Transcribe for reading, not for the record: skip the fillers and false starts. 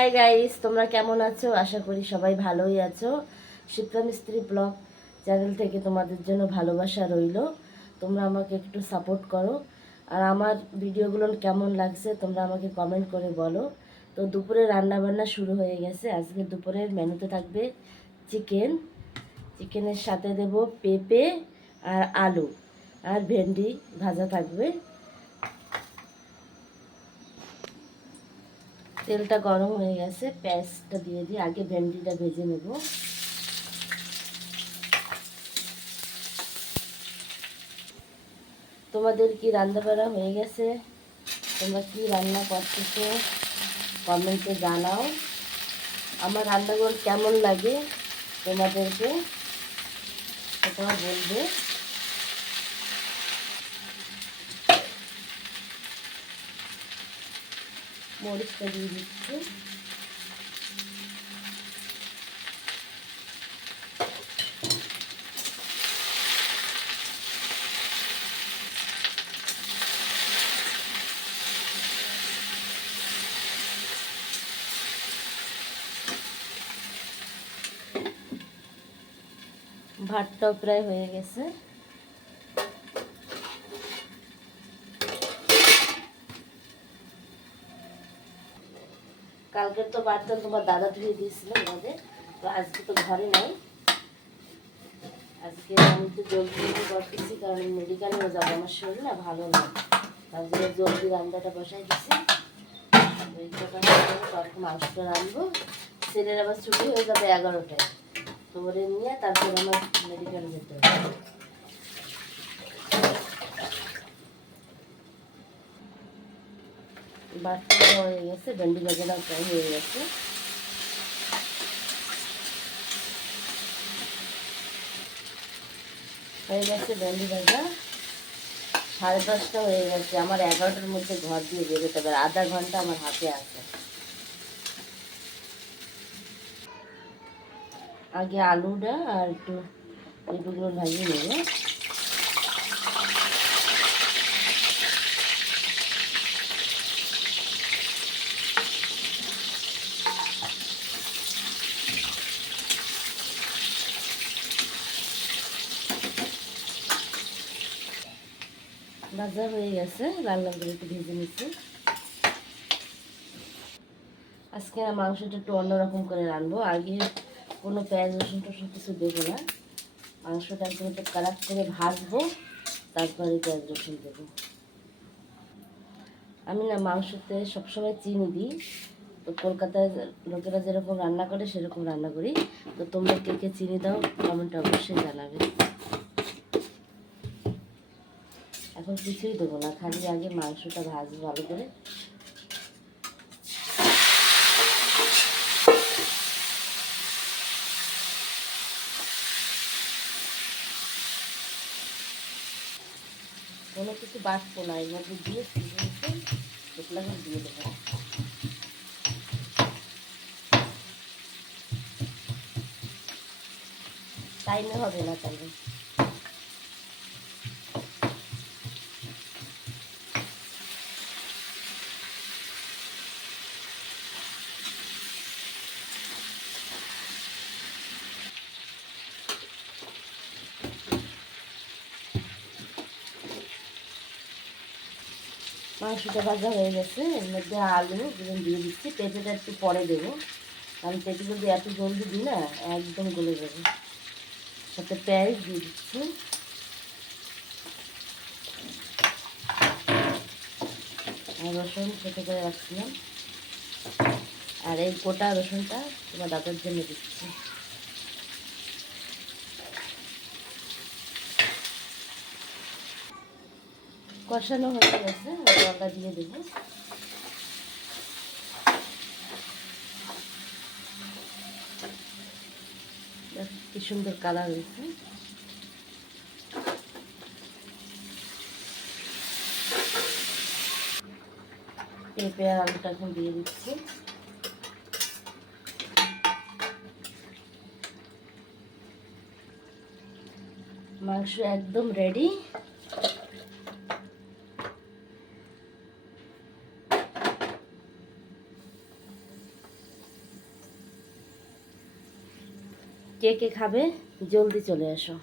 Hi guys, তোমরা কেমন আছো? আশা করি সবাই ভালোই আছো। শিপ্রা মিস্ত্রি ব্লগ চ্যানেল থেকে তোমাদের জন্য ভালোবাসা রইল। তোমরা আমাকে একটু সাপোর্ট করো, আর আমার ভিডিওগুলো কেমন লাগছে তোমরা আমাকে কমেন্ট করে বলো। তো দুপুরে রান্না বান্না শুরু হয়ে গেছে। আজকে দুপুরের মেনুতে থাকবে চিকেনের সাথে দেব পেঁপে আর আলু আর ভেন্ডি ভাজা থাকবে। তেলটা গরম হয়ে গেছে, পেঁয়াজটা দিয়ে দিই। আগে ভেন্ডিটা ভেজে নেব। তোমাদের কি রান্না বান্না হয়ে গেছে? তোমরা কি রান্না করতেছো কমেন্টে জানাও। আমার রান্নাগুলো কেমন লাগে তোমাদেরকে তোমরা বলবে। মরিচটা দিয়ে দিচ্ছি। ভাতটাও প্রায় হয়ে গেছে। কালকে তো বার্তান তোমার দাদা ধুয়ে দিয়েছিল আমাদের, তো আজকে তো ঘরে নাই। আজকে আমি তো জলদি করতেছি, কারণ মেডিকেলেও যাবো। আমার শরীর না ভালো না, তার জন্য জলদি রান্নাটা বসাই দিচ্ছি। তখন মাংসটা রানবো। ছেলের আবার ছুটি হয়ে যাবে 11টায়, তো ওরে নিয়ে তারপর আমার মেডিকেলে যেতে হবে। বাচ্চা হয়ে গেছে, ভেন্ডি ভাজাটাও প্রায় হয়ে গেছে। ভেন্ডি ভাজা। 10:30 হয়ে গেছে। আমার 11টার মধ্যে ঘর দিয়ে বেরোতে হবে, আধা ঘন্টা আমার হাতে আছে। আগে আলুটা আর একটু পেঁপেগুলো ভাজিয়ে নেব। ভাজা হয়ে গেছে, লাল লাল করে একটু ভেজে নিচ্ছি। আজকে মাংসটা একটু অন্যরকম করে রানবো। আগে কোনো পেঁয়াজ রসুন টসুন কিছু দেবো না, মাংসটা একদম একটু কারাক করে ভাজবো, তারপরে পেঁয়াজ রসুন দেবো। আমি না মাংসতে সবসময় চিনি দিই। তো কলকাতায় লোকেরা যেরকম রান্না করে সেরকম রান্না করি। তো তোমরা কে কে চিনি দাও কমেন্টে অবশ্যই জানাবে। এখন কিছুই দেবো না, খালি আগে মাংসটা ভাজবো ভালো করে। কোনো কিছু বাটবো না, এর মধ্যে দিয়ে শুকনো দিয়ে দেবো। টাইমে হবে না তাহলে। মাংসটা ভাজা হয়ে গেছে, এর মধ্যে আলু দিয়ে দিচ্ছি। পেঁপেটা একটু পরে দেবো, কারণ পেঁপে যদি এত জলদি দিই না একদম গলে যাবে। সাথে পেঁয়াজ দিয়ে দিচ্ছি। আর রসুন কেটে করে রাখছিলাম, আর এই গোটা রসুনটা তোমার দাদার জন্য দিচ্ছি। কষানো হয়ে গেছে, জলটা দিয়ে দেবো। কি সুন্দর কালার হয়েছে। পেঁপে আর আলুটা এখন দিয়ে দিচ্ছি। মাংস একদম রেডি। কে কে খাবে জলদি চলে এসো।